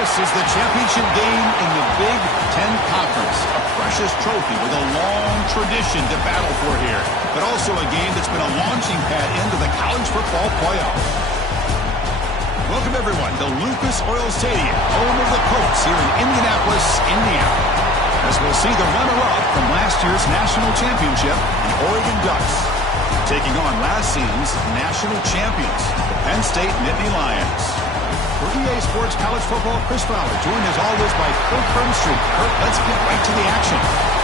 This is the championship game in the Big Ten Conference. A precious trophy with a long tradition to battle for here. But also a game that's been a launching pad into the college football playoff. Welcome, everyone, to Lucas Oil Stadium, home of the Colts here in Indianapolis, Indiana. As we'll see the runner-up from last year's national championship, the Oregon Ducks, taking on last season's national champions, the Penn State Nittany Lions. For EA Sports College Football, Chris Fowler, joined as always by Kirk Herbstreit. Kirk, let's get right to the action.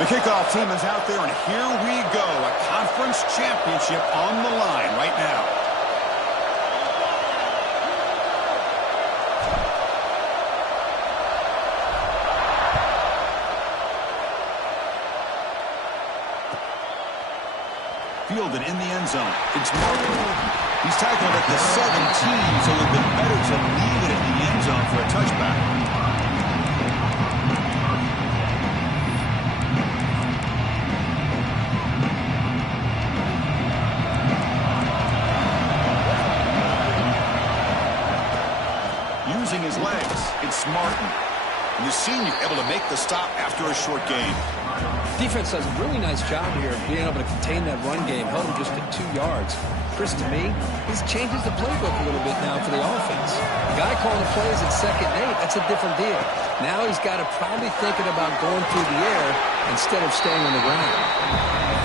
The kickoff team is out there, and here we go. A conference championship on the line right now. Fielded in the end zone. It's Martin. He's tackled at the 17, so it would have been better to leave it in the end zone for a touchback. Using his legs, it's Martin. And the senior able to make the stop after a short gain. Defense does a really nice job here of being able to contain that run game, held him just at 2 yards. Chris, to me, this changes the playbook a little bit now for the offense. The guy calling the plays at 2nd and 8, that's a different deal. Now he's got to probably thinking about going through the air instead of staying on the ground.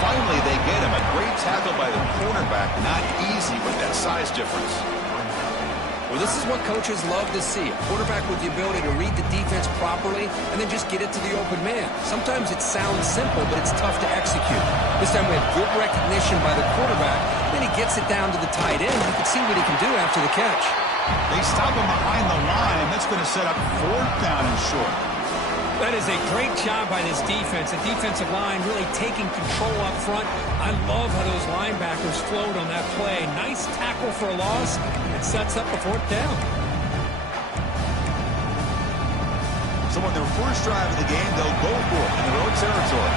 Finally, they get him. A great tackle by the cornerback. Not easy with that size difference. Well, this is what coaches love to see. A quarterback with the ability to read the defense properly and then just get it to the open man. Sometimes it sounds simple, but it's tough to execute. This time we have good recognition by the quarterback. Then he gets it down to the tight end. You can see what he can do after the catch. They stop him behind the line. That's going to set up 4th down and short. That is a great job by this defense. The defensive line really taking control up front. I love how those linebackers flowed on that play. Nice tackle for a loss. It sets up a 4th down. So on their first drive of the game, they'll go for it in the road territory.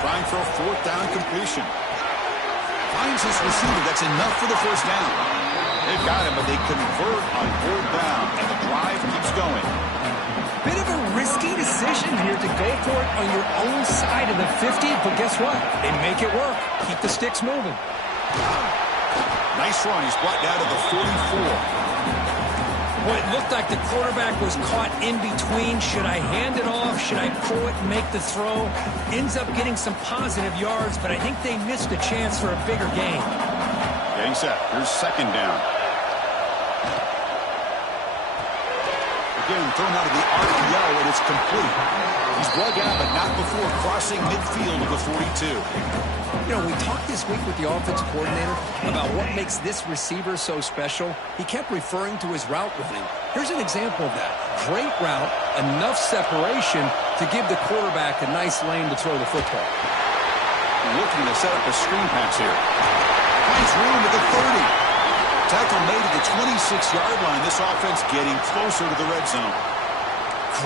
Trying for a 4th down completion. Finds his receiver. That's enough for the 1st down. They've got him, but they convert on 4th down, and the drive keeps going. Bit of a risky decision here to go for it on your own side of the 50, but guess what? They make it work. Keep the sticks moving. Nice run. He's brought down to the 44. Well, it looked like the quarterback was caught in between. Should I hand it off? Should I pull it and make the throw? Ends up getting some positive yards, but I think they missed a chance for a bigger gain. Getting set. Here's 2nd down. Again, thrown out of the RPO, and it's complete. He's brought down, but not before crossing midfield of the 42. You know, we talked this week with the offensive coordinator about what makes this receiver so special. He kept referring to his route running. Here's an example of that. Great route, enough separation to give the quarterback a nice lane to throw the football. Looking to set up a screen pass here. Finds room at the 30. Tackle made at the 26-yard line. This offense getting closer to the red zone.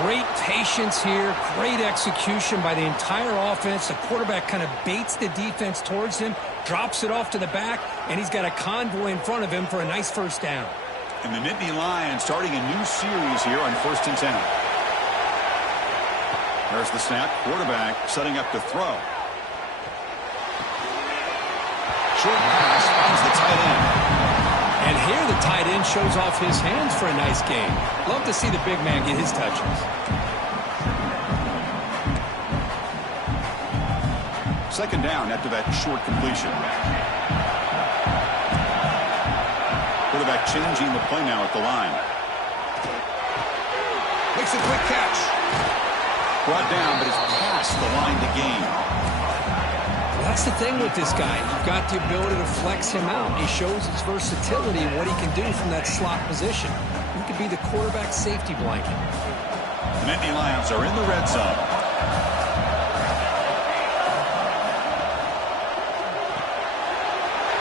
Great patience here. Great execution by the entire offense. The quarterback kind of baits the defense towards him, drops it off to the back, and he's got a convoy in front of him for a nice 1st down. And the Nittany Lions starting a new series here on 1st and 10. There's the snap. Quarterback setting up to throw. Short pass finds the tight end. And here the tight end shows off his hands for a nice game. Love to see the big man get his touches. 2nd down after that short completion. Quarterback changing the play now at the line. Makes a quick catch. Brought down, but it's past the line to gain. That's the thing with this guy. You've got the ability to flex him out. He shows his versatility and what he can do from that slot position. He could be the quarterback safety blanket. The Nittany Lions are in the red zone.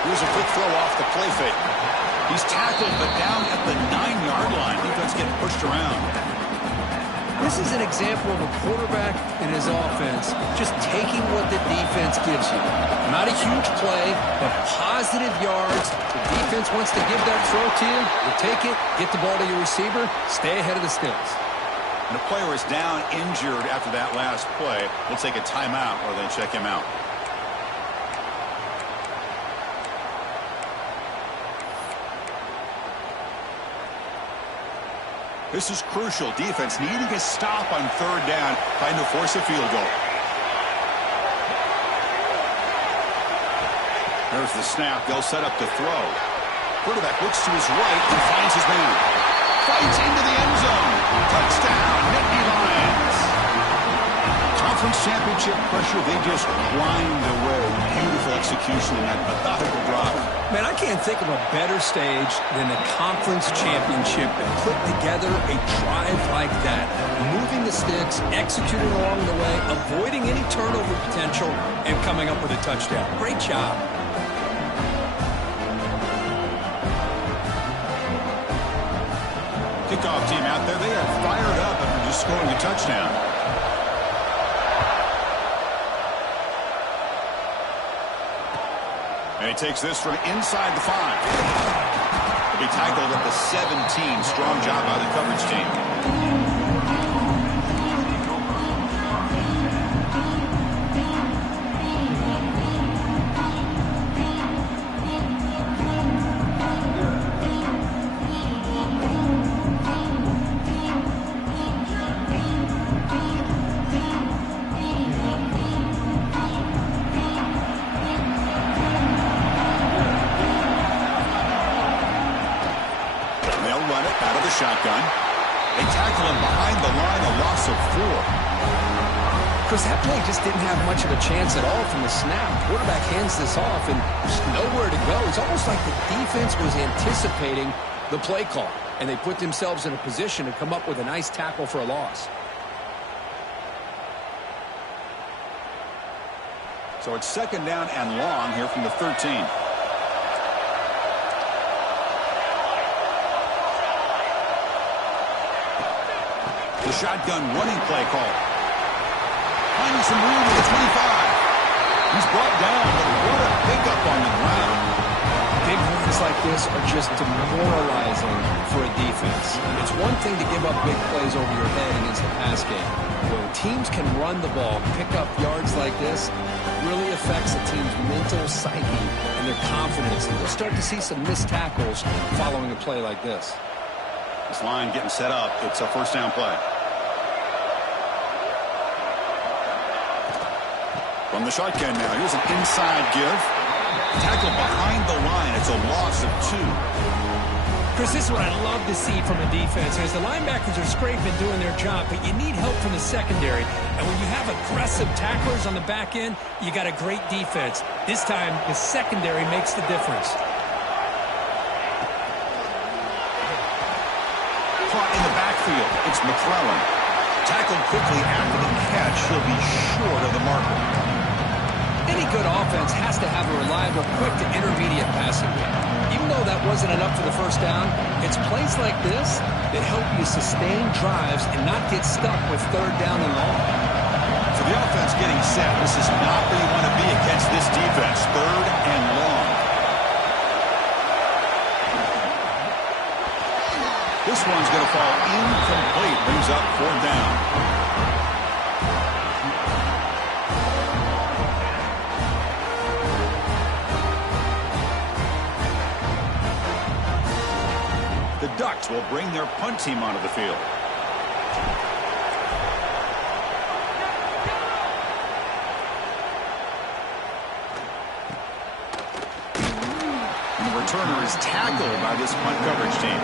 Here's a quick throw off the play fake. He's tackled, but down at the 9-yard line. Defense getting pushed around. This is an example of a quarterback and his offense just taking what the defense gives you. Not a huge play, but positive yards. The defense wants to give that throw to you. You take it, get the ball to your receiver, stay ahead of the sticks. And the player is down injured after that last play. We'll take a timeout or then check him out. This is crucial. Defense needing a stop on third down, trying to force a field goal. There's the snap. They'll set up to throw. Quarterback looks to his right and finds his man. Fights into the end zone. Touchdown, Nittany Lions. Conference championship pressure, they just grind away. Beautiful execution in that methodical drive. Man, I can't think of a better stage than the conference championship to put together a drive like that. Moving the sticks, executing along the way, avoiding any turnover potential, and coming up with a touchdown. Great job. Kickoff team out there, they are fired up after just scoring a touchdown. And he takes this from inside the 5. He'll be tackled at the 17. Strong job by the coverage team. Shotgun. They tackle him behind the line, a loss of 4. Chris, that play just didn't have much of a chance at all from the snap. Quarterback hands this off, and there's nowhere to go. It's almost like the defense was anticipating the play call, and they put themselves in a position to come up with a nice tackle for a loss. So it's second down and long here from the 13. The shotgun running play call. Finding some room at the 25. He's brought down, but what a pickup on the ground. Big runs like this are just demoralizing for a defense. It's one thing to give up big plays over your head against the pass game. When teams can run the ball, pick up yards like this, it really affects the team's mental psyche and their confidence. And you'll start to see some missed tackles following a play like this. This line getting set up. It's a first down play. From the shotgun now. Here's an inside give. Tackle behind the line. It's a loss of 2. Chris, this is what I love to see from a defense. As the linebackers are scraping, doing their job, but you need help from the secondary. And when you have aggressive tacklers on the back end, you got a great defense. This time, the secondary makes the difference. Caught in the backfield. It's McClellan. Tackled quickly after the catch. He'll be short of the marker. Any good offense has to have a reliable, quick to intermediate passing game. Even though that wasn't enough for the first down, it's plays like this that help you sustain drives and not get stuck with third down and long. So the offense getting set. This is not where you want to be against this defense. Third and long. This one's going to fall incomplete. Brings up fourth down. The Ducks will bring their punt team onto the field. And the returner is tackled by this punt coverage team.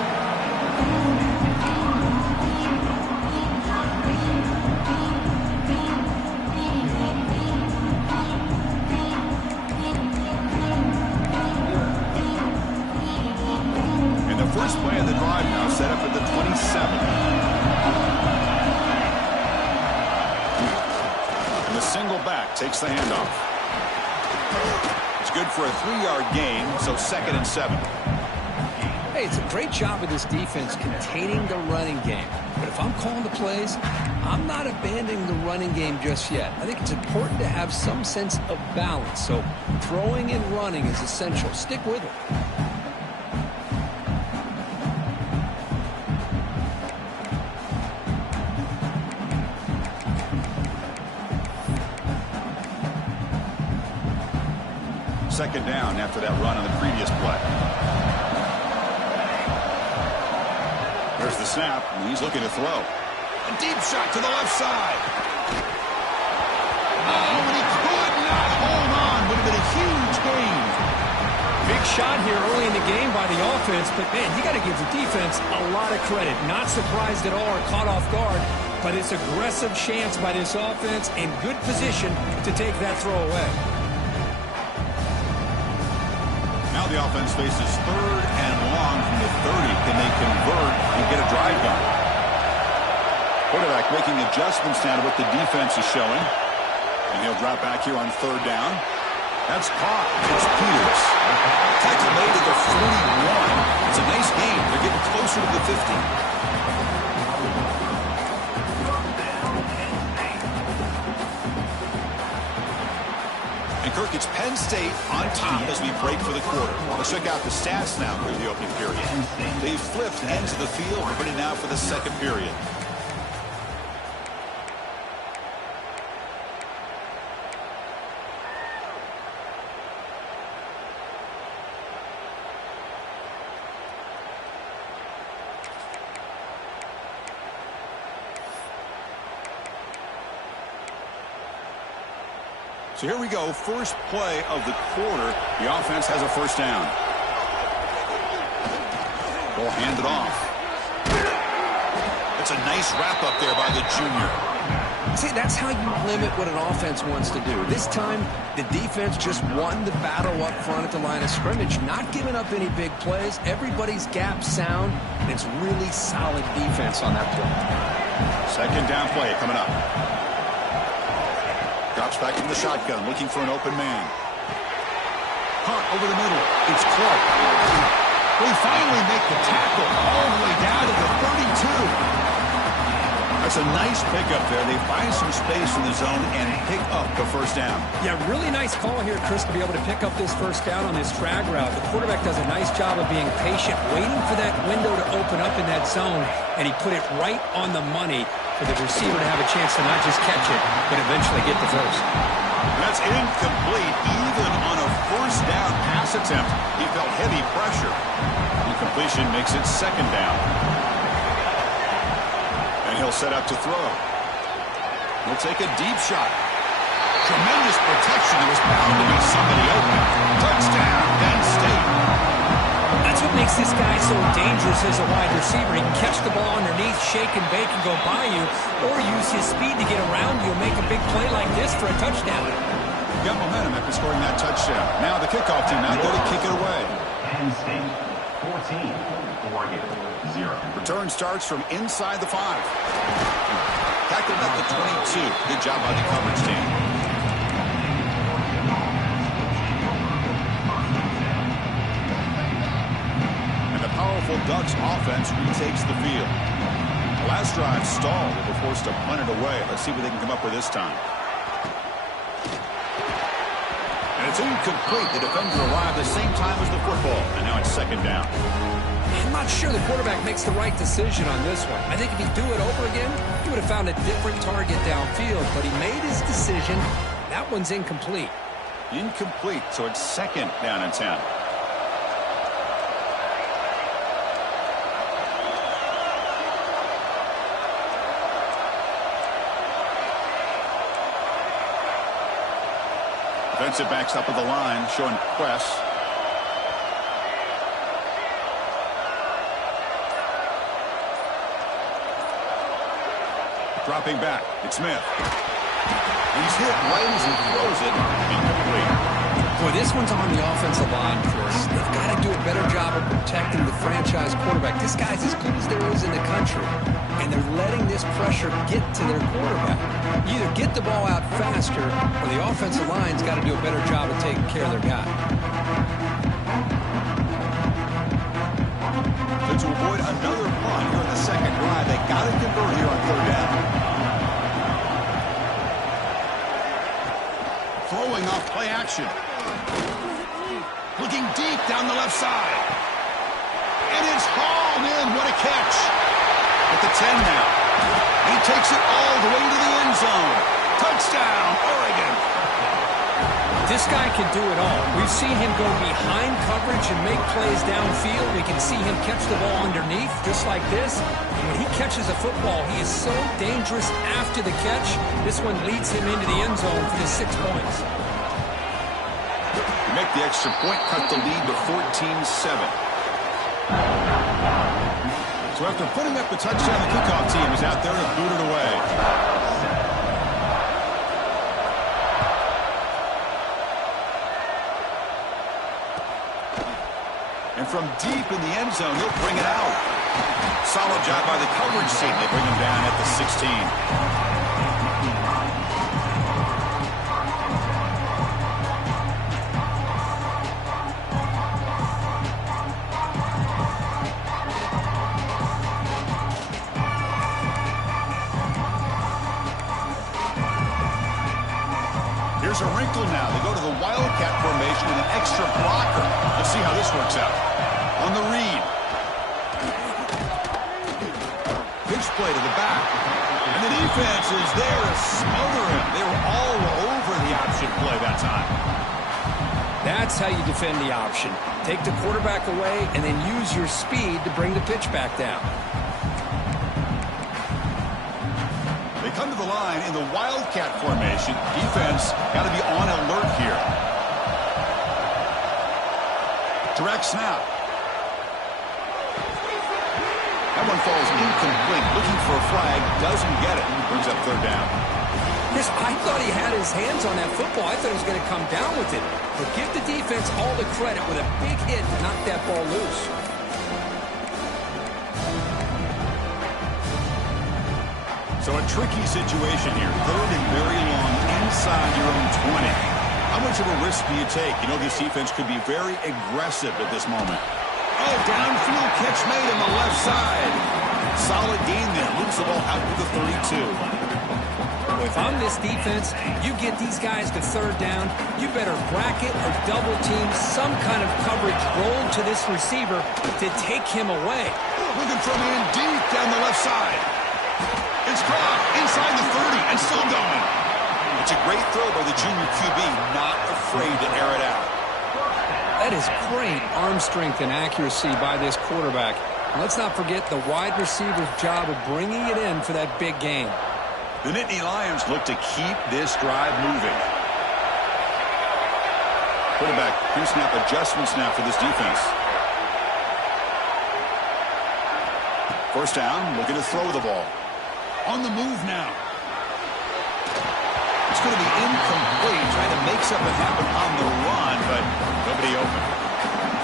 First play of the drive now set up at the 27. takes the handoff. It's good for a 3-yard gain, so 2nd and 7. Hey, it's a great job of this defense containing the running game. But if I'm calling the plays, I'm not abandoning the running game just yet. I think it's important to have some sense of balance. So throwing and running is essential. Stick with it. Second down after that run on the previous play. There's the snap, and he's looking to throw. A deep shot to the left side. Oh, and he could not hold on. Would have been a huge gain. Big shot here early in the game by the offense, but, man, you got to give the defense a lot of credit. Not surprised at all or caught off guard, but it's aggressive chance by this offense and good position to take that throw away. Now the offense faces 3rd and long from the 30. Can they convert and get a drive going? Quarterback making adjustments now to what the defense is showing. And he'll drop back here on 3rd down. That's caught. It's Peters. Tackle made at the 41. It's a nice gain. They're getting closer to the 50. Kirk, it's Penn State on top as we break for the quarter. Let's check out the stats now for the opening period. They've flipped ends of the field. We're ready now for the second period. So here we go, first play of the quarter. The offense has a first down. Ball handed off. It's a nice wrap up there by the junior. See, that's how you limit what an offense wants to do. This time, the defense just won the battle up front at the line of scrimmage, not giving up any big plays. Everybody's gap sound, and it's really solid defense on that play. Second down play coming up. Drops back from the shotgun, looking for an open man. Caught over the middle. It's Clark. We finally make the tackle all the way down to the 32. That's a nice pickup there. They find some space in the zone and pick up the first down. Yeah, really nice call here, Chris, to be able to pick up this first down on this drag route. The quarterback does a nice job of being patient, waiting for that window to open up in that zone, and he put it right on the money for the receiver to have a chance to not just catch it, but eventually get the first. That's incomplete. Even on a first down pass attempt, he felt heavy pressure. Incompletion makes it second down. And he'll set up to throw. He'll take a deep shot. Tremendous protection. There was bound to be somebody open. Touchdown, Penn State. That's what makes this guy so dangerous as a wide receiver. He can catch the ball underneath, shake and bake and go by you, or use his speed to get around you and make a big play like this for a touchdown. Got momentum after scoring that touchdown. Now the kickoff team now go to kick it away. Penn State, 14, Oregon, 0. Return starts from inside the 5. Tackled at the 22. Good job by the coverage team. Powerful Ducks offense retakes the field. The last drive stalled. They were forced to punt it away. Let's see what they can come up with this time. And it's incomplete. The defender arrived the same time as the football. And now it's second down. I'm not sure the quarterback makes the right decision on this one. I think if he'd do it over again, he would have found a different target downfield. But he made his decision. That one's incomplete. Incomplete. So it's second down and 10. Defensive backs up at the line, showing press. Dropping back, it's Smith. He's hit right as he throws it. Incomplete. Boy, this one's on the offensive line, Chris. They've got to do a better job of protecting the franchise quarterback. This guy's as good as there is in the country, and they're letting this pressure get to their quarterback. You either get the ball out faster, or the offensive line's got to do a better job of taking care of their guy. To avoid another punt here in the second drive, they got to convert here on third down. Throwing off play action. Looking deep down the left side. And it's hauled in. What a catch. At the 10 now. He takes it all the way to the end zone. Touchdown, Oregon. This guy can do it all. We've seen him go behind coverage and make plays downfield. We can see him catch the ball underneath, just like this. And when he catches a football, he is so dangerous after the catch. This one leads him into the end zone for the 6 points. Make the extra point, cut the lead to 14-7. So after putting up the touchdown, the kickoff team is out there to boot it away. And from deep in the end zone, he'll bring it out. Solid job by the coverage team. They bring him down at the 16. Here's a wrinkle now. They go to the Wildcat formation with an extra blocker. Let's see how this works out. On the read. Pitch play to the back. And the defense is there to smother him. They were all over the option play that time. That's how you defend the option. Take the quarterback away and then use your speed to bring the pitch back down. They come to the line in the Wildcat formation. Defense got to be on alert here. Direct snap. That one falls incomplete. Looking for a flag. Doesn't get it. Brings up third down. Chris, I thought he had his hands on that football. I thought he was going to come down with it. But give the defense all the credit with a big hit to knock that ball loose. So a tricky situation here. Third and very long inside your own 20. How much of a risk do you take? You know this defense could be very aggressive at this moment. Oh, downfield catch made on the left side. Solid gain there. Moves the ball out to the 32. If I'm this defense, you get these guys to third down, you better bracket or double team some kind of coverage rolled to this receiver to take him away. Looking from in deep down the left side. It's caught inside the 30 and still going. It's a great throw by the junior QB, not afraid to air it out. That is great arm strength and accuracy by this quarterback. And let's not forget the wide receiver's job of bringing it in for that big game. The Nittany Lions look to keep this drive moving. Quarterback, pre-snap adjustments now for this defense. First down, looking to throw the ball. On the move now. It's going to be incomplete, trying to make something happen on the run, but nobody open.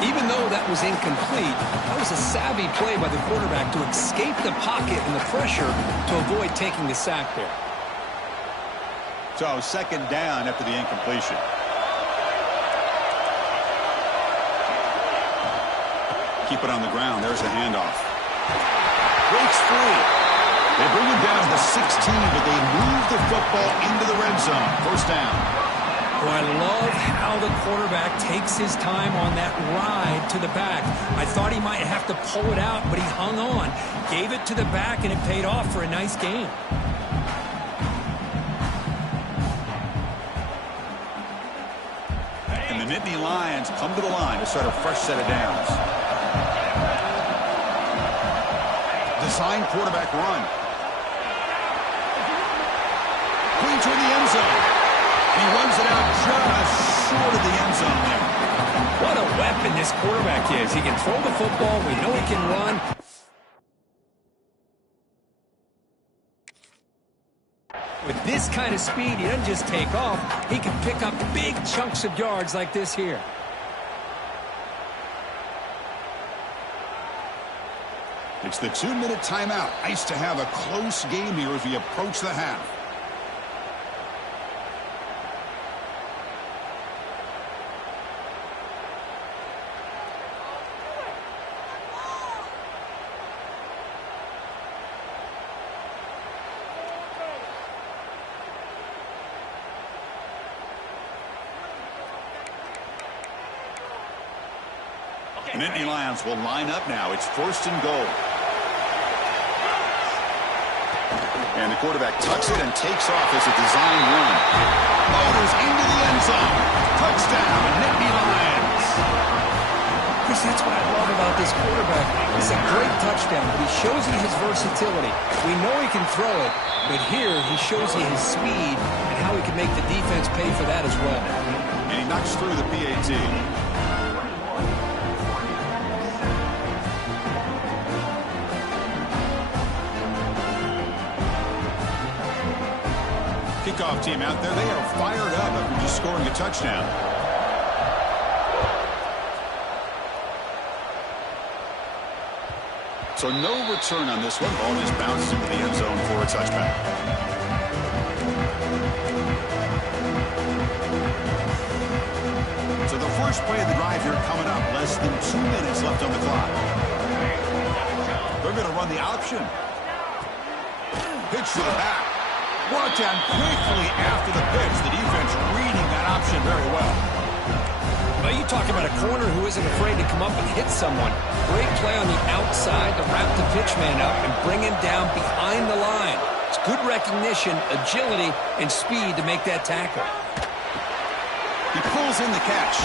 Even though that was incomplete, that was a savvy play by the quarterback to escape the pocket and the pressure to avoid taking the sack there. So second down after the incompletion. Keep it on the ground. There's the handoff. Breaks free. They bring him down to the 16, but they move the football into the red zone. First down. Well, I love how the quarterback takes his time on that ride to the back. I thought he might have to pull it out, but he hung on. Gave it to the back, and it paid off for a nice gain. And the Nittany Lions come to the line to start a fresh set of downs. Design quarterback run. Clean toward the end zone. He runs it out just short of the end zone there. What a weapon this quarterback is. He can throw the football. We know he can run. With this kind of speed, he doesn't just take off. He can pick up big chunks of yards like this here. It's the 2-minute timeout. Nice to have a close game here as we approach the half. And Nittany Lions will line up now. It's 1st and goal. And the quarterback tucks it and takes off as a design run. Motors into the end zone. Touchdown, Nittany Lions. Chris, that's what I love about this quarterback. It's a great touchdown, but he shows you his versatility. We know he can throw it, but here he shows you his speed and how he can make the defense pay for that as well. And he knocks through the PAT. Kickoff team out there. They are fired up after just scoring a touchdown. So no return on this one. Ball just bounces into the end zone for a touchback. So the first play of the drive here coming up. Less than 2 minutes left on the clock. They're going to run the option. Pitch to the back. Brought down quickly after the pitch. The defense reading that option very well. Well, you talk about a corner who isn't afraid to come up and hit someone. Great play on the outside to wrap the pitch man up and bring him down behind the line. It's good recognition, agility, and speed to make that tackle. He pulls in the catch.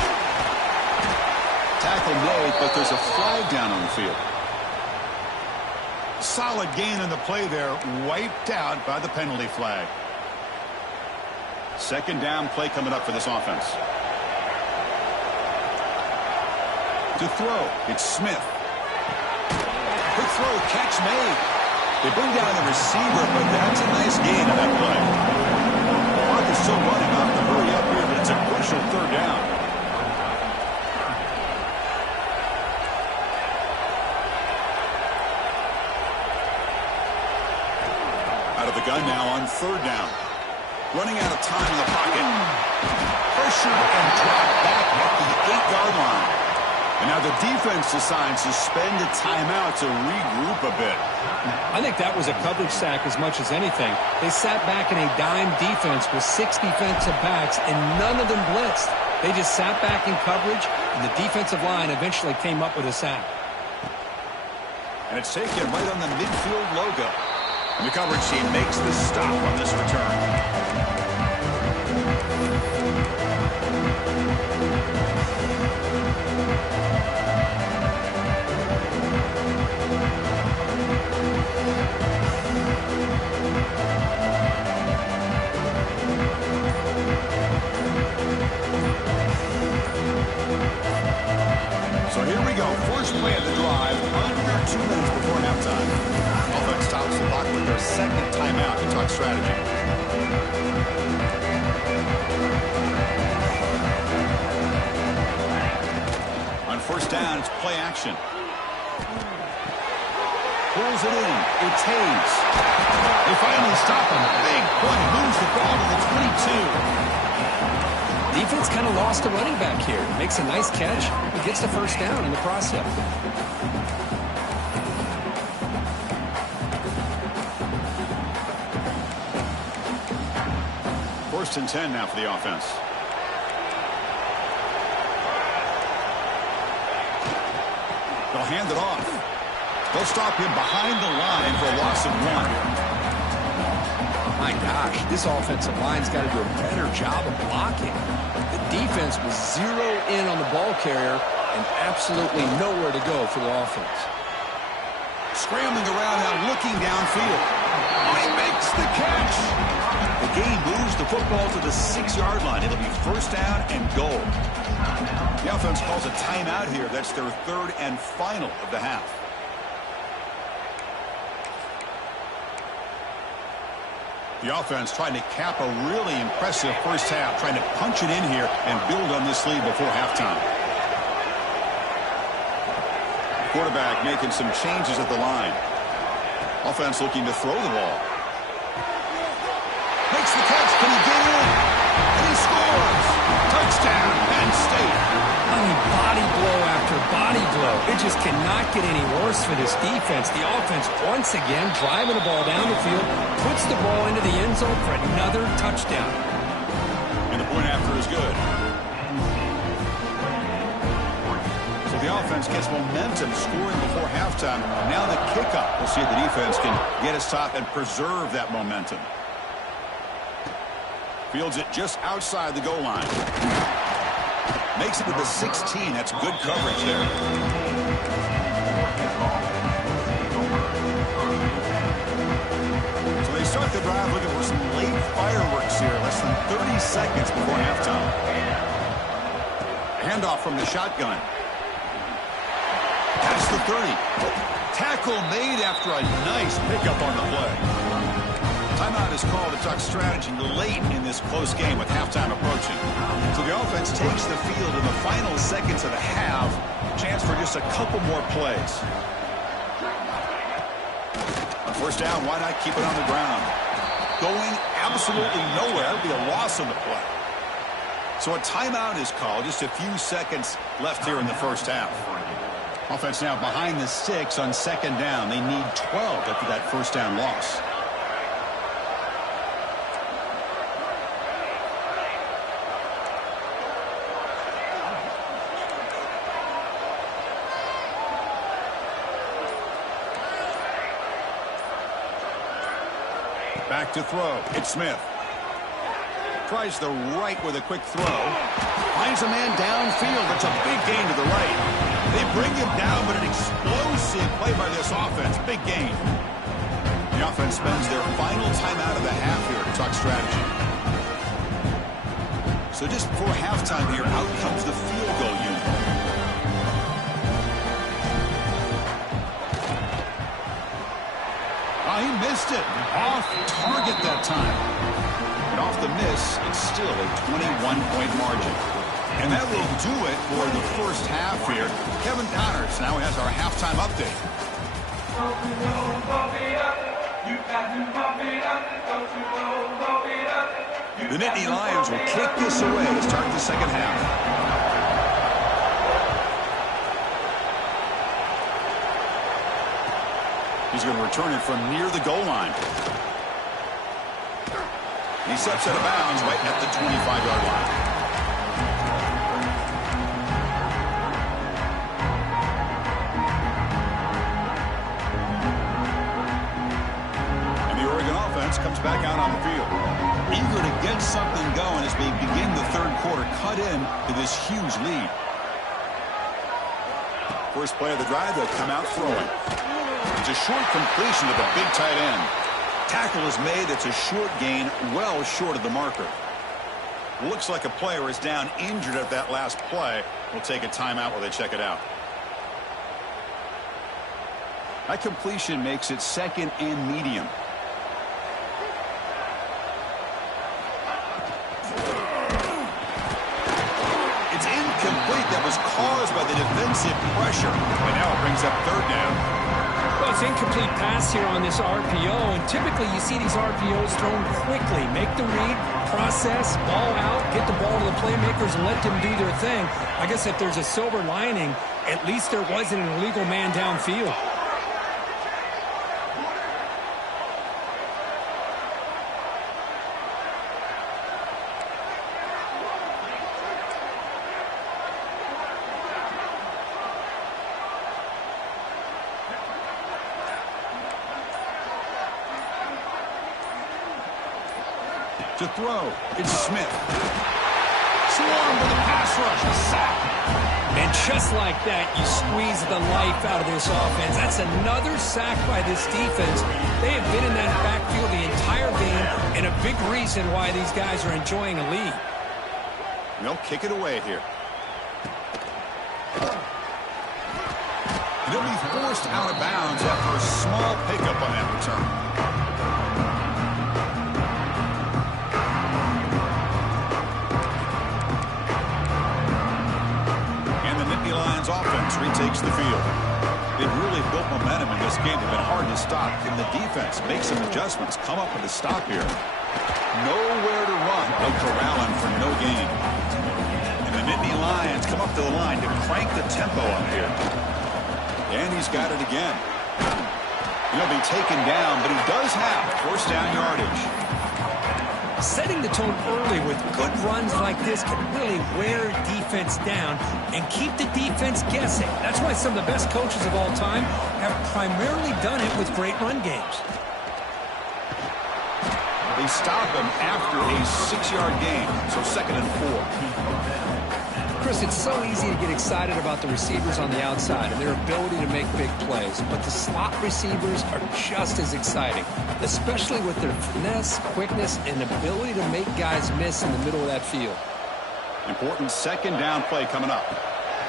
Tackle made, but there's a flag down on the field. Solid gain on the play there, wiped out by the penalty flag. 2nd down play coming up for this offense. To throw, it's Smith. Quick throw, catch made. They bring down the receiver, but that's a nice gain on that play. Clock is still running off the hurry up here, but it's a crucial 3rd down. Gun now on 3rd down. Running out of time in the pocket. Pressured and dropped back at the 8-yard line. And now the defense decides to spend a timeout to regroup a bit. I think that was a coverage sack as much as anything. They sat back in a dime defense with 6 defensive backs, and none of them blitzed. They just sat back in coverage, and the defensive line eventually came up with a sack. And it's taken right on the midfield logo. And the coverage team makes the stop on this return. So here we go. First play of the drive, under 2 minutes before halftime. Offense stops the clock with their 2nd timeout to talk strategy. On 1st down, it's play action. Pulls it in. It's Hayes. They finally stop him. Big play. Moves the ball to the 22. Defense kind of lost a running back here. Makes a nice catch. He gets the 1st down in the process. First and 10 now for the offense. They'll hand it off. They'll stop him behind the line for a loss of 1. My gosh, this offensive line's got to do a better job of blocking. The defense was zero in on the ball carrier and absolutely nowhere to go for the offense. Scrambling around now, looking downfield. Oh, he makes the catch. The game moves the football to the 6-yard line. It'll be 1st down and goal. The offense calls a timeout here. That's their 3rd and final of the half. The offense trying to cap a really impressive first half, trying to punch it in here and build on this lead before halftime. Quarterback making some changes at the line. Offense looking to throw the ball. Makes the catch. Can he get in? And he scores. Touchdown, Penn State. I mean, body blow after body blow. It just cannot get any worse for this defense. The offense, once again, driving the ball down the field, puts the ball into the end zone for another touchdown. And the point after is good. So the offense gets momentum, scoring before halftime. Now the kickoff. We'll see if the defense can get a stop and preserve that momentum. Fields it just outside the goal line. Makes it to the 16. That's good coverage there. So they start the drive looking for some late fireworks here. Less than 30 seconds before halftime. Handoff from the shotgun. Past the 30. Tackle made after a nice pickup on the play. Timeout is called to talk strategy late in this close game with halftime approaching. So the offense takes the field in the final seconds of the half. Chance for just a couple more plays. On first down, why not keep it on the ground? Going absolutely nowhere. It'll be a loss on the play. So a timeout is called. Just a few seconds left here in the first half. Offense now behind the 6 on second down. They need 12 after that first down loss. Back to throw. It's Smith. Tries the right with a quick throw. Finds a man downfield. That's a big gain to the right. They bring him down, but an explosive play by this offense. Big gain. The offense spends their final timeout of the half here to talk strategy. So just before halftime here, out comes the field goal unit. He missed it. Off target that time. And off the miss, it's still a 21-point margin. And that will do it for the first half here. Kevin Connors now has our halftime update. The Nittany Lions will kick this away to start the second half. He's going to return it from near the goal line. He steps out of bounds right at the 25-yard line. And the Oregon offense comes back out on the field. Eager to get something going as we begin the third quarter, cut in to this huge lead. First play of the drive, they'll come out throwing. It's a short completion to the big tight end. Tackle is made. It's a short gain, well short of the marker. Looks like a player is down injured at that last play. We'll take a timeout while they check it out. That completion makes it second and medium. It's incomplete. That was caused by the defensive pressure. And now it brings up third down. Well, it's incomplete pass here on this RPO, and typically you see these RPOs thrown quickly. Make the read, process, ball out, get the ball to the playmakers and let them do their thing. I guess if there's a silver lining, at least there wasn't an illegal man downfield. To throw, it's Smith. Swarmed with a pass rush, a sack. And just like that, you squeeze the life out of this offense. That's another sack by this defense. They have been in that backfield the entire game, and a big reason why these guys are enjoying a lead. They'll kick it away here. And he'll be forced out of bounds after a small pickup on that return. offense retakes the field. They've really built momentum in this game. They've been hard to stop. Can the defense make some adjustments, come up with a stop here? Nowhere to run. They'll corral him for no gain. And the Nittany Lions come up to the line to crank the tempo up here. And he's got it again. He'll be taken down, but he does have first down yardage. Setting the tone early with good runs like this can really wear defense down and keep the defense guessing. That's why some of the best coaches of all time have primarily done it with great run games. They stop him after a 6-yard gain, so 2nd and 4. Chris, it's so easy to get excited about the receivers on the outside and their ability to make big plays, but the slot receivers are just as exciting, especially with their finesse, quickness, and ability to make guys miss in the middle of that field. Important 2nd down play coming up.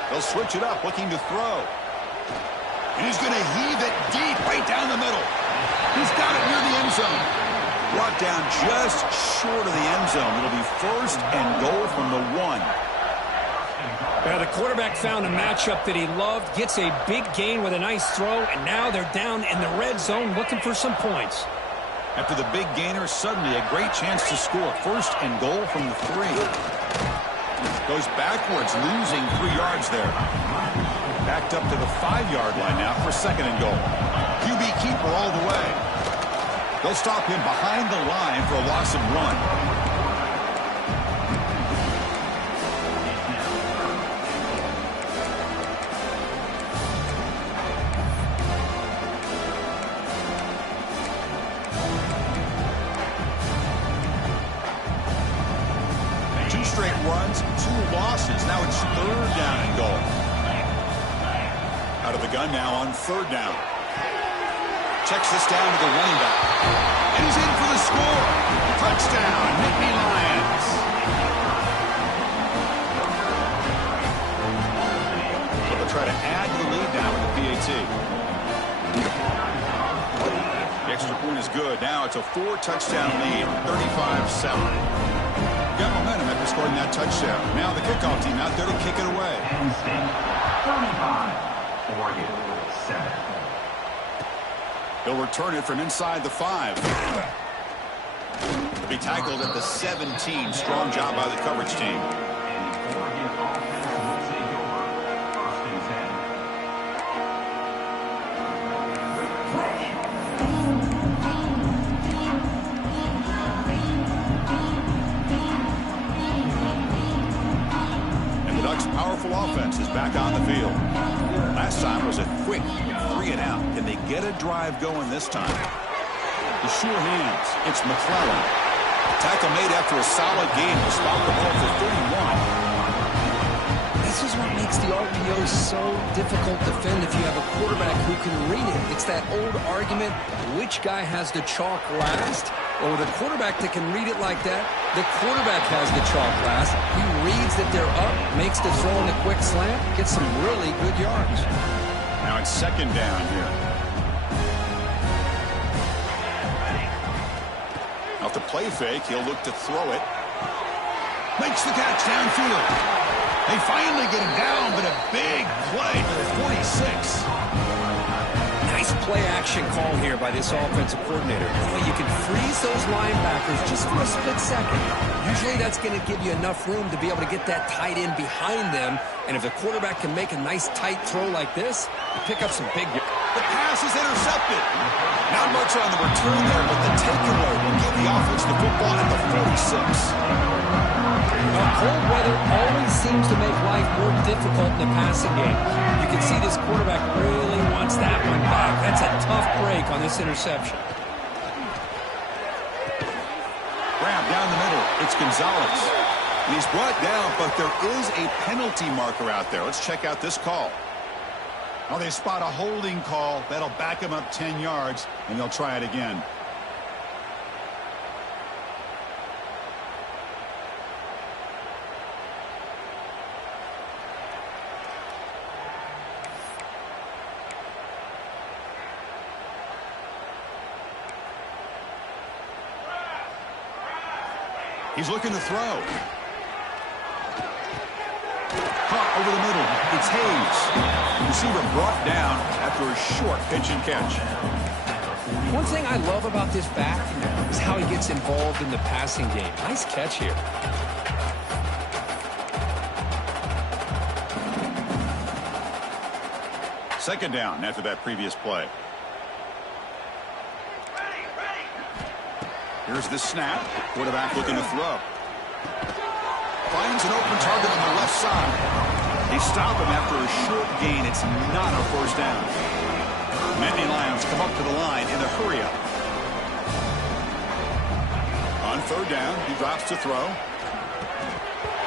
They'll switch it up, looking to throw. And he's going to heave it deep right down the middle. He's got it near the end zone. Brought down just short of the end zone. It'll be 1st and goal from the 1. Well, the quarterback found a matchup that he loved, gets a big gain with a nice throw, and now they're down in the red zone looking for some points. After the big gainer, suddenly a great chance to score. 1st and goal from the 3. Goes backwards, losing 3 yards there. Backed up to the 5-yard line now for 2nd and goal. QB keeper all the way. They'll stop him behind the line for a loss of 1. Straight runs, 2 losses. Now it's 3rd down and goal. Out of the gun now on 3rd down. Checks this down to the running back. And he's in for the score. Touchdown, Nittany Lions. So they'll try to add to the lead now with the PAT. The extra point is good. Now it's a 4-touchdown lead, 35-7. Got momentum after scoring that touchdown. Now the kickoff team out there to kick it away. Penn State 35, Oregon 7. They'll return it from inside the 5. They'll be tackled at the 17. Strong job by the coverage team. Oregon offense will take over 1st and 10. And the Ducks' powerful offense is back on the field. Last time was a quick 3-and-out. Can they get a drive going this time? The sure hands. It's McClellan. Tackle made after a solid game. Will stop the ball for 31. This is what makes the RPO so difficult to defend if you have a quarterback who can read it. It's that old argument, which guy has the chalk last? Or with a quarterback that can read it like that, the quarterback has the chalk last. He reads that they're up, makes the throw in the quick slant, gets some really good yards. Now it's 2nd down here. Off the play fake, he'll look to throw it. Makes the catch downfield. They finally get him down, but a big play for the 46. Nice play-action call here by this offensive coordinator. You can freeze those linebackers just for a split second. Usually that's going to give you enough room to be able to get that tight end behind them. And if the quarterback can make a nice tight throw like this, you pick up some big... The pass is intercepted. Not much on the return there, but the takeaway will give the offense the football at the 46. Cold weather always seems to make life more difficult in the passing game. You can see this quarterback really wants that one back. That's a tough break on this interception. Grab down the middle. It's Gonzalez. And he's brought down, but there is a penalty marker out there. Let's check out this call. Oh, they spot a holding call. That'll back him up 10 yards, and they'll try it again. He's looking to throw. Caught over the middle. It's Hayes. Receiver brought down after a short pitch and catch. One thing I love about this back is how he gets involved in the passing game. Nice catch here. Second down after that previous play. Here's the snap. Quarterback looking to throw. Finds an open target on the left side. They stop him after a short gain. It's not a first down. Nittany Lions come up to the line in a hurry-up. On third down, he drops to throw.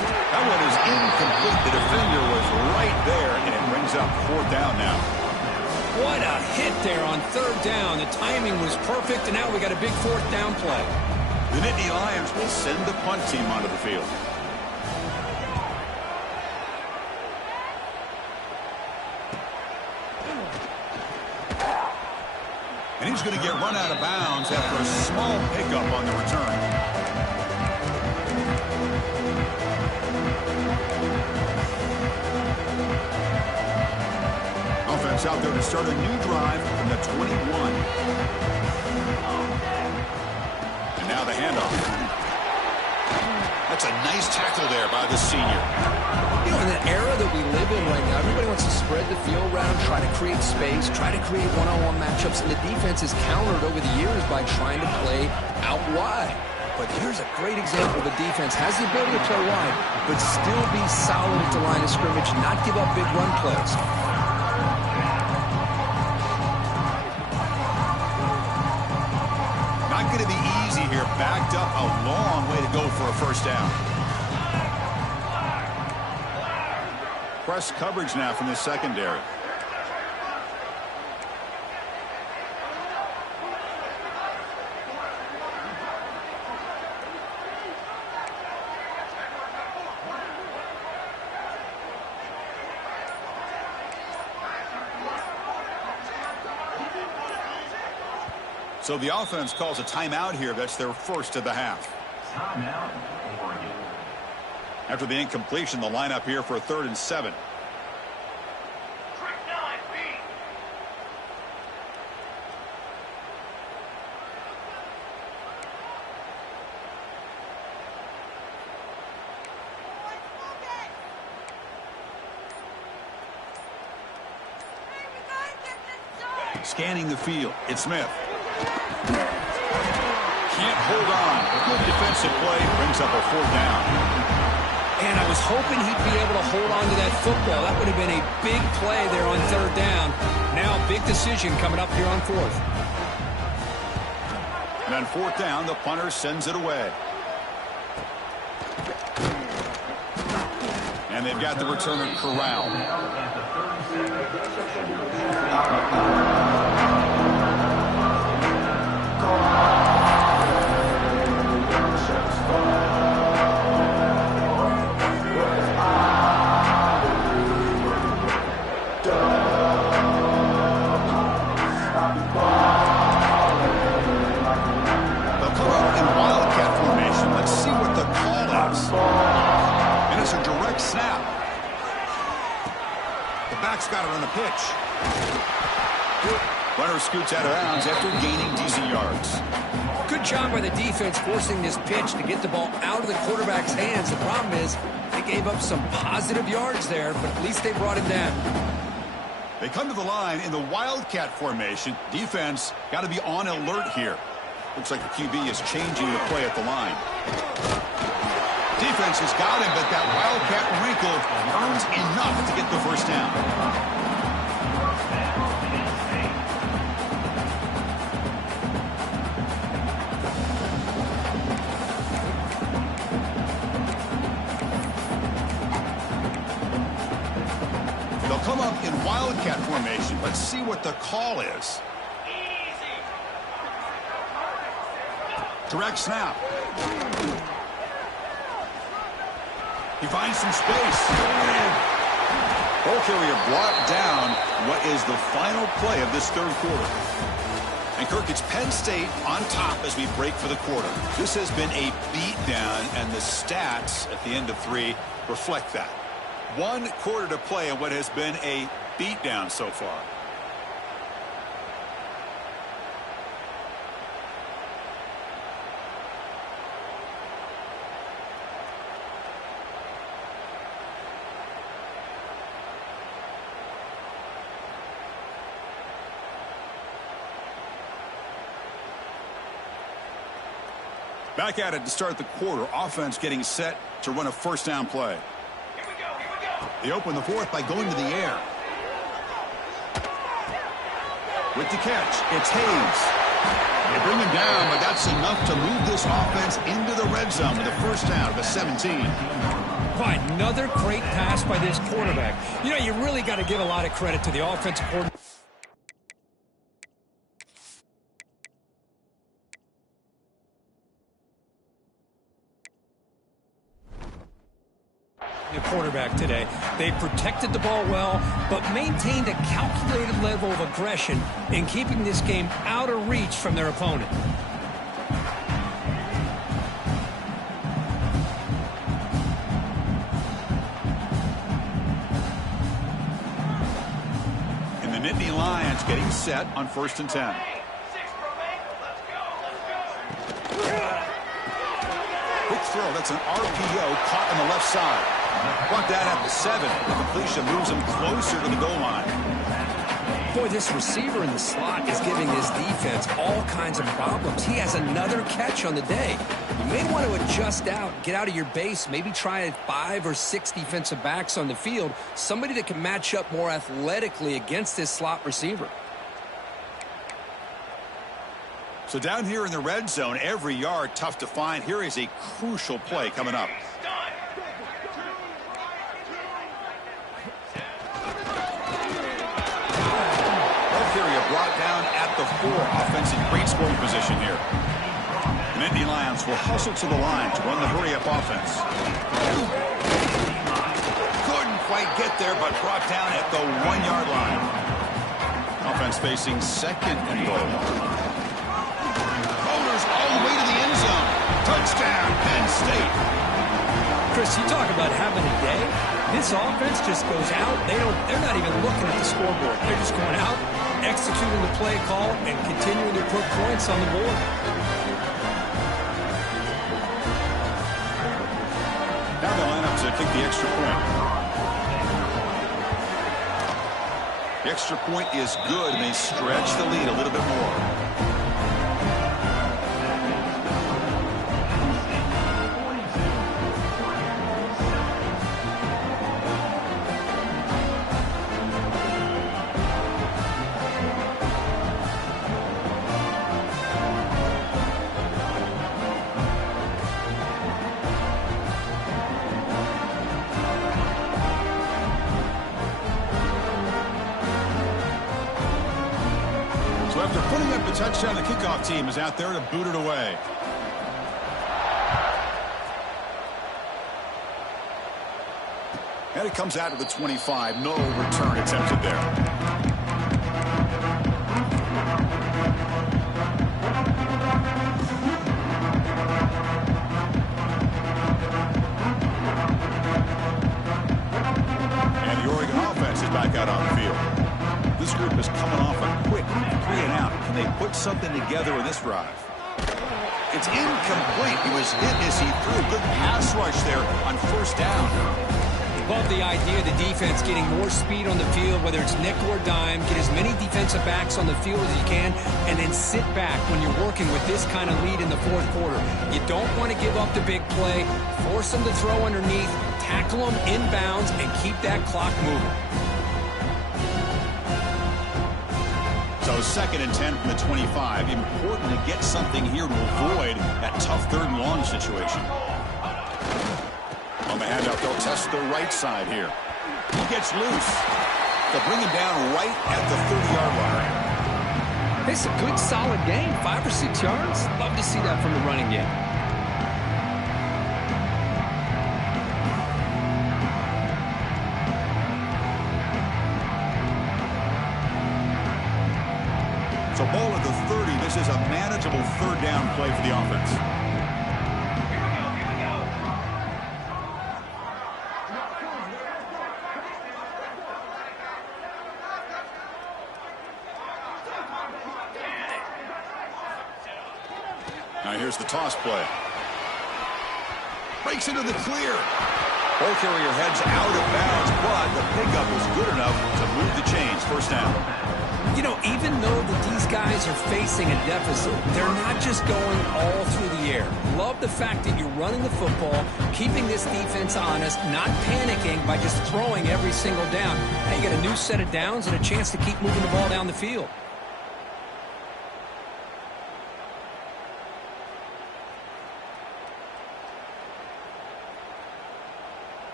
That one is incomplete. The defender was right there, and it brings up fourth down now. What a hit there on third down. The timing was perfect, and now we got a big fourth down play. The Nittany Lions will send the punt team onto the field. And he's going to get run out of bounds after a small pickup on the return. Offense out there to start a new drive from the 21. And now the handoff. That's a nice tackle there by the senior. You know, in the era that we live in right now, everybody wants to spread the field around, try to create space, try to create one-on-one matchups, and the defense is countered over the years by trying to play out wide. But here's a great example. The defense has the ability to play wide, but still be solid at the line of scrimmage, not give up big run plays. Not going to be easy here. Backed up, a long way to go for a first down. Press coverage now from the secondary. So the offense calls a timeout here. That's their first of the half. Timeout. After the incompletion, the lineup here for a 3rd and 7. Scanning the field, it's Smith. Can't hold on. Good defensive play brings up a 4th down. And I was hoping he'd be able to hold on to that football. That would have been a big play there on 3rd down. Now a big decision coming up here on 4th. And on 4th down, the punter sends it away. And they've got the returner corralled. Got it on the pitch. Runner scoots out of bounds after gaining decent yards. Good job by the defense forcing this pitch to get the ball out of the quarterback's hands. The problem is they gave up some positive yards there, but at least they brought him down. They come to the line in the Wildcat formation. Defense got to be on alert here. Looks like the QB is changing the play at the line. Defense has got him, but that Wildcat wrinkle earns enough to get the first down. They'll come up in Wildcat formation. Let's see what the call is. Direct snap. He finds some space. Ball carrier brought down. What is the final play of this 3rd quarter? And Kirk, it's Penn State on top as we break for the quarter. This has been a beatdown, and the stats at the end of 3 reflect that. 1 quarter to play in what has been a beatdown so far. Back at it to start the quarter. Offense getting set to run a first down play. Here we go. They open the fourth by going to the air. With the catch, it's Hayes. They bring him down, but that's enough to move this offense into the red zone with a first down of the 17. Quite another great pass by this quarterback. You know, you really got to give a lot of credit to the offensive coordinator. The quarterback today. They protected the ball well, but maintained a calculated level of aggression in keeping this game out of reach from their opponent. And the Nittany Lions getting set on 1st and 10. 6 remain. Let's go. Quick throw. That's an RPO caught on the left side. Brought down at the 7. The completion moves him closer to the goal line. Boy, this receiver in the slot is giving this defense all kinds of problems. He has another catch on the day. You may want to adjust out, get out of your base, maybe try 5 or 6 defensive backs on the field, somebody that can match up more athletically against this slot receiver. So down here in the red zone, every yard tough to find. Here is a crucial play coming up. Brought down at the 4. Offense in great scoring position here. The Nittany Lions will hustle to the line to run the hurry-up offense. Couldn't quite get there, but brought down at the 1-yard line. Offense facing 2nd and goal. Boulders all the way to the end zone. Touchdown, Penn State. Chris, you talk about having a day. This offense just goes out. They're not even looking at the scoreboard. They're just going out, executing the play call, and continuing to put points on the board. Now the lineup to kick the extra point. The extra point is good, and they stretch the lead a little bit more. After putting up the touchdown, the kickoff team is out there to boot it away. And it comes out to the 25. No return attempted there. And the Oregon offense is back out on the field. This group is coming off a quick 3-and-out. Can they put something together with this drive? It's incomplete. He was hit as he threw a good pass rush there on 1st down. Love the idea of the defense getting more speed on the field, whether it's nickel or dime, get as many defensive backs on the field as you can, and then sit back when you're working with this kind of lead in the 4th quarter. You don't want to give up the big play, force them to throw underneath, tackle them inbounds, and keep that clock moving. So 2nd and 10 from the 25. Important to get something here to avoid that tough 3rd and long situation. On the handoff, they'll test the right side here. He gets loose. They'll bring him down right at the 30-yard line. It's a good, solid game. 5 or 6 yards. Love to see that from the running game. So ball at the 30. This is a manageable 3rd down play for the offense. Here's the toss play. Breaks into the clear. Ball carrier heads out of bounds, but the pickup is good enough to move the chains. First down. You know, even though these guys are facing a deficit, they're not just going all through the air. Love the fact that you're running the football, keeping this defense honest, not panicking by just throwing every single down. Now you got a new set of downs and a chance to keep moving the ball down the field.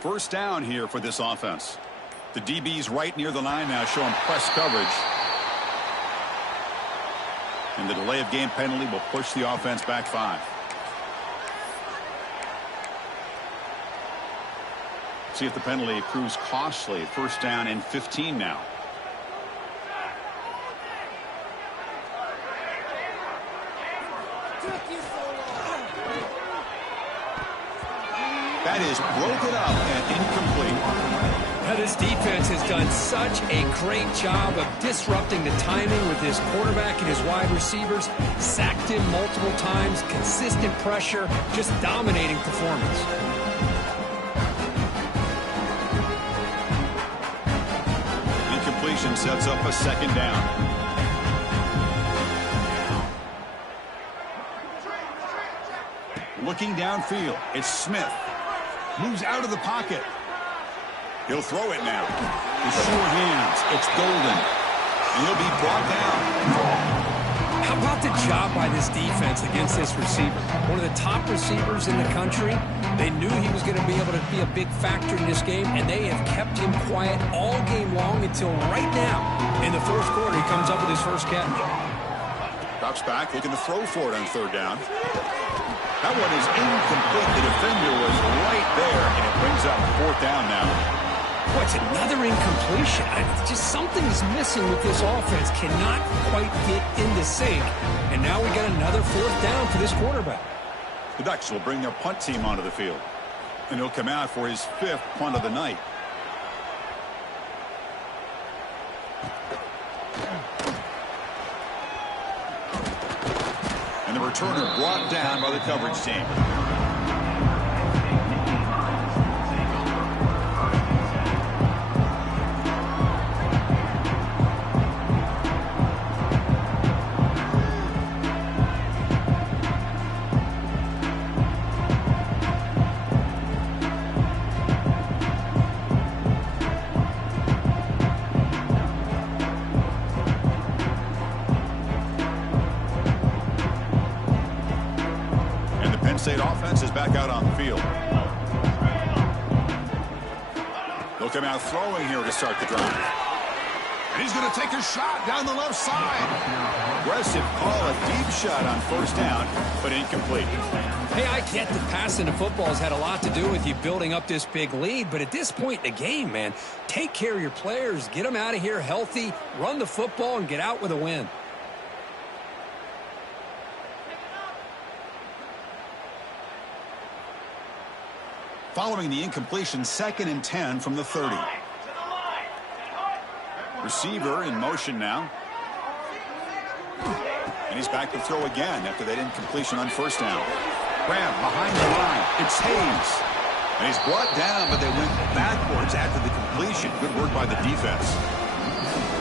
First down here for this offense. The DB's right near the line now, showing press coverage. And the delay of game penalty will push the offense back 5. See if the penalty proves costly. First down and 15 now. That is broken up and incomplete. Now this defense has done such a great job of disrupting the timing with his quarterback and his wide receivers. Sacked him multiple times, consistent pressure, just dominating performance. Incompletion sets up a second down. Looking downfield, it's Smith. Moves out of the pocket. He'll throw it now. With sure hands, it's Golden. And he'll be brought down. How about the job by this defense against this receiver? One of the top receivers in the country. They knew he was going to be able to be a big factor in this game, and they have kept him quiet all game long until right now. In the fourth quarter, he comes up with his first catch. Drops back, looking to throw for it on third down. That one is incomplete. The defender was right there, and it brings up fourth down now. What's another incompletion? Just something is missing with this offense. Cannot quite get into sync. And now we got another fourth down for this quarterback. The Ducks will bring their punt team onto the field. And he'll come out for his 5th punt of the night. And the returner brought down by the coverage team. Penn State offense is back out on the field. They'll come out throwing here to start the drive. And he's going to take a shot down the left side. Aggressive call, a deep shot on first down, but incomplete. Hey, I get that passing the football has had a lot to do with you building up this big lead, but at this point in the game, man, take care of your players, get them out of here healthy, run the football, and get out with a win. Following the incompletion, 2nd and 10 from the 30. Receiver in motion now. And he's back to throw again after that incompletion on first down. Grab behind the line. It's Hayes. And he's brought down, but they went backwards after the completion. Good work by the defense.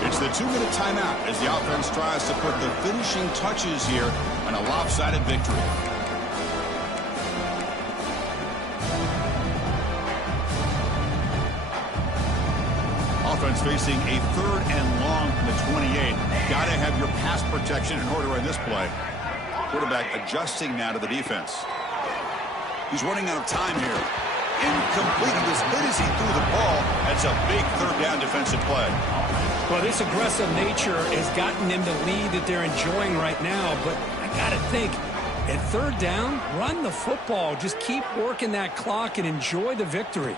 It's the 2-minute timeout as the offense tries to put the finishing touches here on a lopsided victory. Offense facing a 3rd and long from the 28. Got to have your pass protection in order in this play. Quarterback adjusting now to the defense. He's running out of time here. Incomplete. He was hit as he threw the ball. That's a big 3rd down defensive play. Well, this aggressive nature has gotten them the lead that they're enjoying right now, but I got to think, at 3rd down, run the football. Just keep working that clock and enjoy the victory.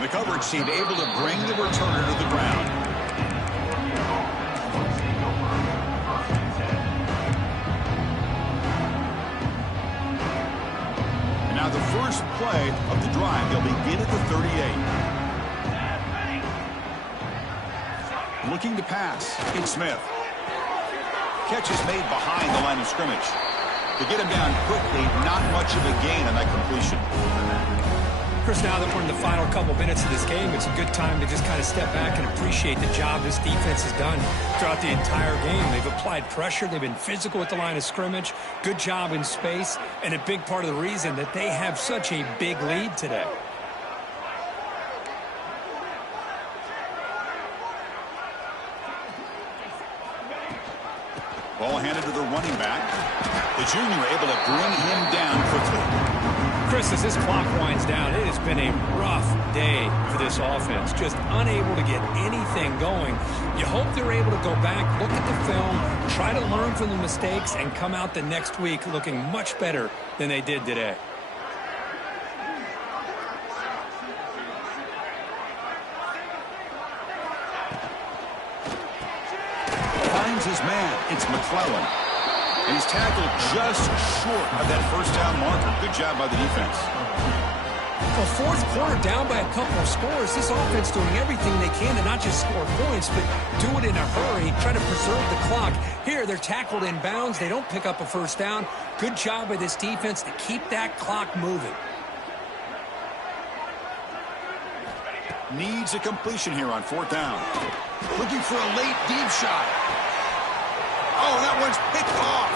The coverage team able to bring the returner to the ground. And now the first play of the drive. They'll begin at the 38. Looking to pass. It's Smith. Catch is made behind the line of scrimmage. To get him down quickly, not much of a gain on that completion. Chris, now that we're in the final couple minutes of this game, it's a good time to just kind of step back and appreciate the job this defense has done throughout the entire game. They've applied pressure. They've been physical at the line of scrimmage. Good job in space. And a big part of the reason that they have such a big lead today. Ball handed to the running back. The junior able to bring him down quickly. Chris, as this clock winds down, it has been a rough day for this offense. Just unable to get anything going. You hope they're able to go back, look at the film, try to learn from the mistakes, and come out the next week looking much better than they did today. Finds his man. It's McClellan. And he's tackled just short of that first down marker. Good job by the defense. Well, fourth quarter down by a couple of scores. This offense doing everything they can to not just score points, but do it in a hurry, try to preserve the clock. Here, they're tackled in bounds. They don't pick up a first down. Good job by this defense to keep that clock moving. Needs a completion here on fourth down. Looking for a late deep shot. Oh, that one's picked off.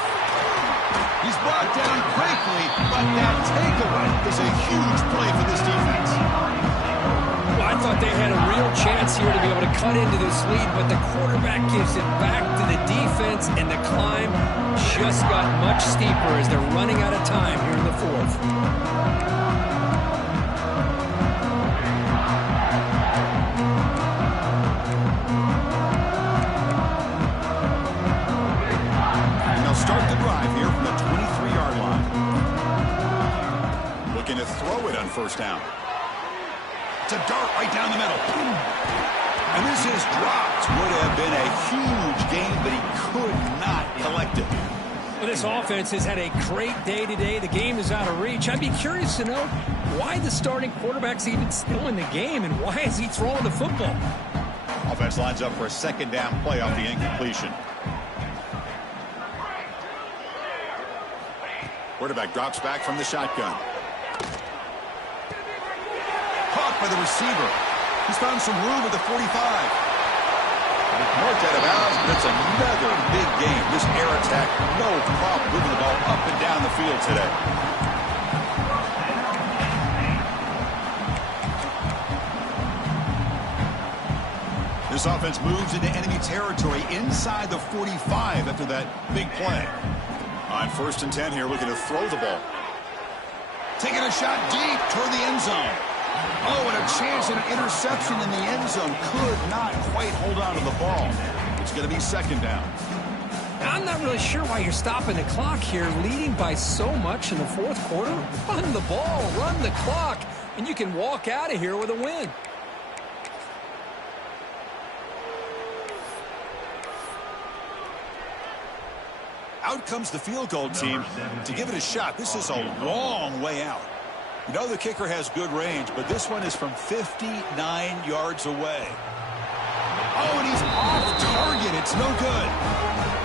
He's brought down quickly, but that takeaway is a huge play for this defense. Well, I thought they had a real chance here to be able to cut into this lead, but the quarterback gives it back to the defense, and the climb just got much steeper as they're running out of time here in the fourth. Start the drive here from the 23-yard line. Looking to throw it on first down. It's a dart right down the middle. And this is dropped. Would have been a huge gain, but he could not collect it. Well, this offense has had a great day today. The game is out of reach. I'd be curious to know why the starting quarterback's even still in the game, and why is he throwing the football? Offense lines up for a second down play off the incompletion. Quarterback drops back from the shotgun. Caught by the receiver. He's found some room at the 45. Marked out of bounds, but it's another big game. This air attack, no problem moving the ball up and down the field today. This offense moves into enemy territory inside the 45 after that big play. On first and 10 here, looking to throw the ball. Taking a shot deep toward the end zone. Oh, and a chance at an interception in the end zone. Could not quite hold on to the ball. It's going to be second down. I'm not really sure why you're stopping the clock here, leading by so much in the fourth quarter. Run the ball, run the clock, and you can walk out of here with a win. Out comes the field goal team to give it a shot. This is a long way out. You know the kicker has good range, but this one is from 59 yards away. Oh, and he's off target. It's no good.